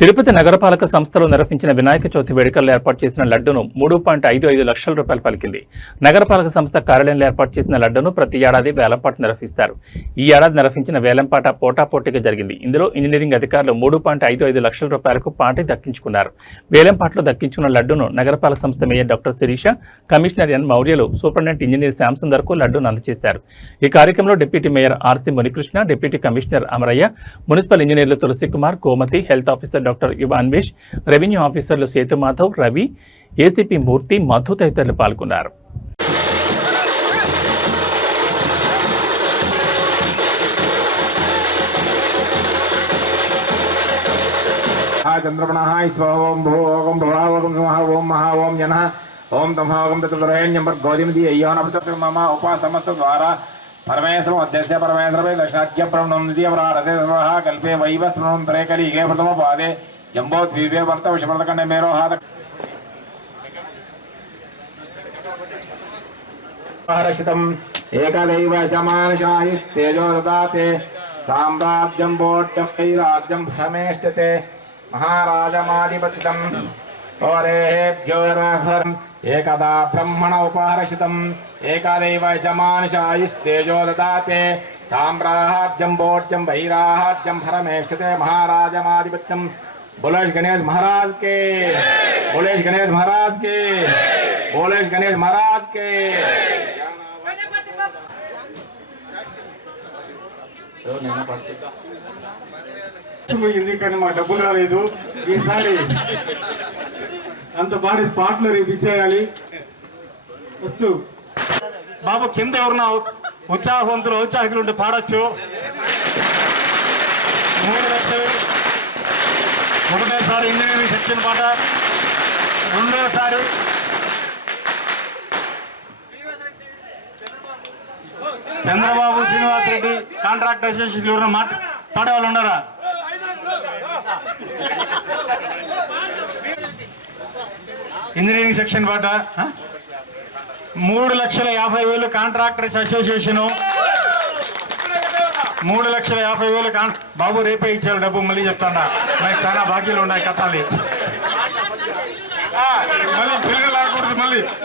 తిరుపతి నగరపాలక సంస్థలో నిర్వహించిన వినాయక చవితి వేడుకల్లో ఏర్పాటు చేసిన లడ్డును 3.55 లక్షల రూపాయలు పలికింది. నగరపాలక సంస్థ కార్యాలయంలో ఏర్పాటు చేసిన లడ్డును ప్రతి ఏడాది వేలంపాట నిర్వహిస్తారు. ఈ ఏడాది నిర్వహించిన వేలంపాట పోటాపోటీగా జరిగింది. ఇందులో ఇంజనీరింగ్ అధికారులు 3.55 లక్షల రూపాయలకు పార్టీ దక్కించుకున్నారు. వేలంపాటలో దక్కించుకున్న లడ్డును నగరపాలక సంస్థ mayor doctor Sirisha, commissioner N మౌర్యలు, సూపరింటెండెంట్ ఇంజనీర్ శ్యాంసుందర్కు లడ్డును అందజేశారు. ఈ కార్యక్రమంలో deputy mayor Arthi Munikrishna, deputy commissioner Amaraiah, municipal ఇంజనీర్లు Tulasi Kumar, Komathi, health officer doctor Yuva Anvesh, revenue ఆఫీసర్లు సేతు మాధవ్, రవి, ఏసీపీ మూర్తి, మధు తదితరులు పాల్గొన్నారు. चंद्रमणः स्वोम भोगम भवावगम ओम महा ओम जनः ओम तमहागम तत्वरेण्यं गौरीमती अय्योनपचतु मम उपासमस्त द्वारा परमेश्वर अध्यक्ष परमेश्वर दक्षिणाख्य प्रणोन्नति अपराधते सर्वः कल्पे वैवस्त्रनं त्रेकलिगे प्रथम पादे जम्बोद्वीपे वर्त विषवर्तकण्डे मेरो हात रक्षितम् एकदैव समानशायिस्तेजो ददाते साम्राज्यं बोढ्यं वैराज्यं भ्रमेष्टते महाराजमाधिपतितम् औरेभ्योरहरम् एकदा ब्रह्मण उपारक्षितम् एकादैव यजमानशायिस्तेजो ददाते साम्राज्यं बोढ्यं वैराज्यं भरमेष्टते महाराजमाधिपत्यम्। बोलेश गणेश महाराज के, बोलेश गणेश महाराज के, बोलेश गणेश महाराज के। కానీ మా డబ్బులు రాలేదు. ఈసారి అంత బాడీ స్పాట్ లో రేపిచ్చేయాలి. ఫస్ట్ బాబు కింద ఎవరన్నా ఉత్సాహవంతులు ఔత్సాహికులు ఉంటే పాడొచ్చు. 3 లక్షలు ఒకటేసారి ఇంజనీరింగ్ సెక్షన్ పాట, రెండోసారి చంద్రబాబు శ్రీనివాస్ రెడ్డి కాంట్రాక్ట్ అసోసియేషన్ ఎవరన్నా పాడేవాళ్ళు ఉన్నారా? ఇంజనీరింగ్ సెక్షన్ పాట 3,50,000 కాంట్రాక్టర్స్ అసోసియేషన్ 3,50,000 బాబు రేపే ఇచ్చారు డబ్బు. మళ్ళీ చెప్తాడా, నాకు చాలా బాకీలు ఉన్నాయి కట్టాలి. మళ్ళీ పిల్లలు రాకూడదు మళ్ళీ.